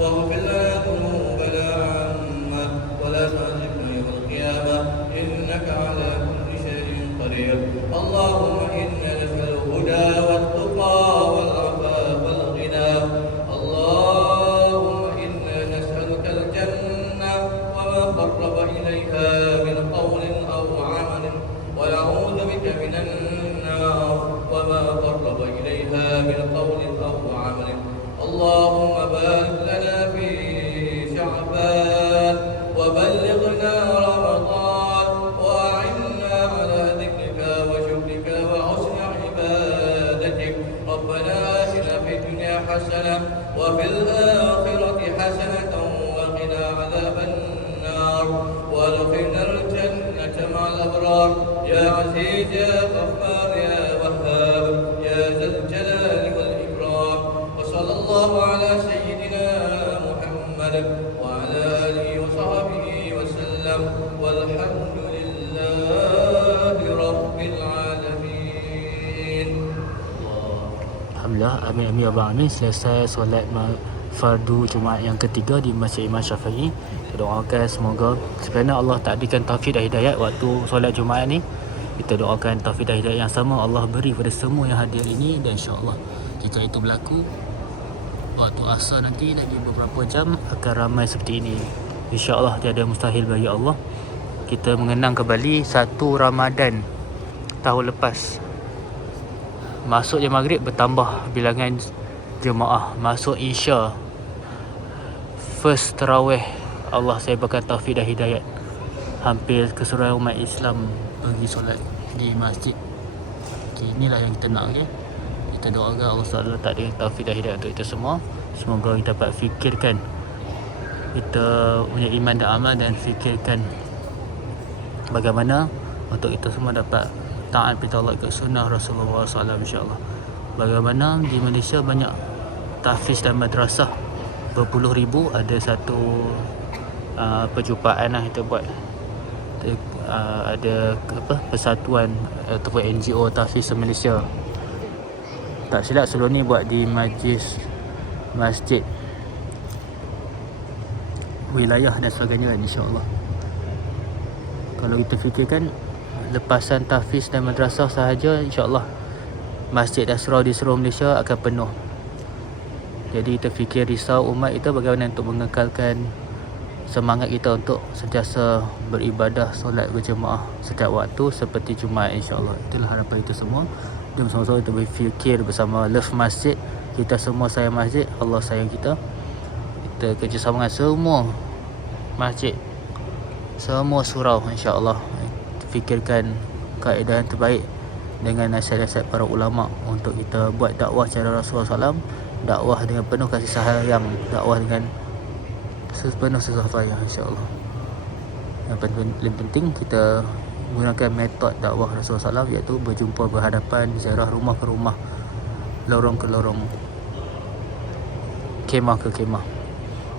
واغفر لنا ذنوبنا عما ولا تعذبنا يوم القيامة. إنك على كل شيء قدير. اللهم إنا نسأل الهدى والتقى والعفاف والغنى. اللهم إنا نسألك الجنة وما قرب إليها من قول أو عمل. ونعوذ في الدنيا حسنة وفي الآخرة حسنة وقنا عذاب النار وادخلنا الجنة مع الأبرار. يا عزيز يا غفار يا وهاب يا ذا الجلال والإكرام. وصلى الله على سيدنا محمد وعلى آله وصحبه وسلم. والحمد لله Alhamdulillah Amin Amin Abang Amin Selesai solat fardu Jumaat yang ketiga di Masjid Imam Syafi'i. Kita doakan semoga Sebenarnya Allah takdirkan taufik dan hidayat Waktu solat Jumaat ni. Kita doakan taufik dan hidayat yang sama Allah beri pada semua yang hadir ini Dan insyaAllah Jika itu berlaku Waktu asar nanti lagi beberapa jam Akan ramai seperti ini. InsyaAllah tiada mustahil bagi Allah. Kita mengenang kembali Satu Ramadan Tahun lepas Masuk je maghrib bertambah bilangan jemaah. Masuk isya. First terawih. Allah saya berikan taufik dan hidayat. Hampir keseluruhan umat Islam Pergi solat di masjid. Okay, Inilah yang kita nak okay? Kita doakan Allah SWT tak ada taufik dan hidayat untuk kita semua. Semoga kita dapat fikirkan Kita punya iman dan amal Dan fikirkan Bagaimana Untuk kita semua dapat taat perintah Allah ikut sunnah Rasulullah SAW insyaAllah. Bagaimana di Malaysia banyak tahfiz dan madrasah Berpuluh ribu ada satu uh, perjumpaan lah kita buat. Kita, uh, Ada apa persatuan ataupun NGO tahfiz Malaysia Tak silap sebelum ni buat di majlis Masjid Wilayah dan sebagainya kan insyaAllah. Kalau kita fikirkan lepasan tahfiz dan madrasah sahaja insyaAllah masjid dan surau di seluruh Malaysia akan penuh. Jadi kita fikir risau umat kita bagaimana untuk mengekalkan semangat kita untuk sentiasa beribadah solat berjemaah setiap waktu seperti Jumaat insyaAllah. Itulah harapan kita semua. Dan bersama-sama kita berfikir bersama love masjid kita semua sayang masjid Allah sayang kita. Kita kerjasama dengan semua masjid semua surau insyaAllah fikirkan kaedah yang terbaik dengan nasihat-nasihat para ulama untuk kita buat dakwah cara Rasulullah SAW dakwah dengan penuh kasih sayang dakwah dengan sepenuh susah payah insyaAllah. Yang paling penting kita gunakan metod dakwah Rasulullah SAW iaitu berjumpa berhadapan ziarah rumah ke rumah lorong ke lorong kemah ke kemah.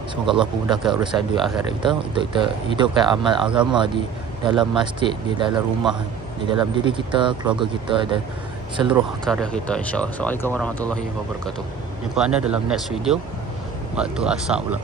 Semoga Allah memudahkan urusan dunia akhirat kita untuk kita hidupkan amal agama di dalam masjid, di dalam rumah, di dalam diri kita, keluarga kita dan seluruh karya kita insyaAllah. Assalamualaikum warahmatullahi wabarakatuh. Jumpa anda dalam next video waktu asap pula.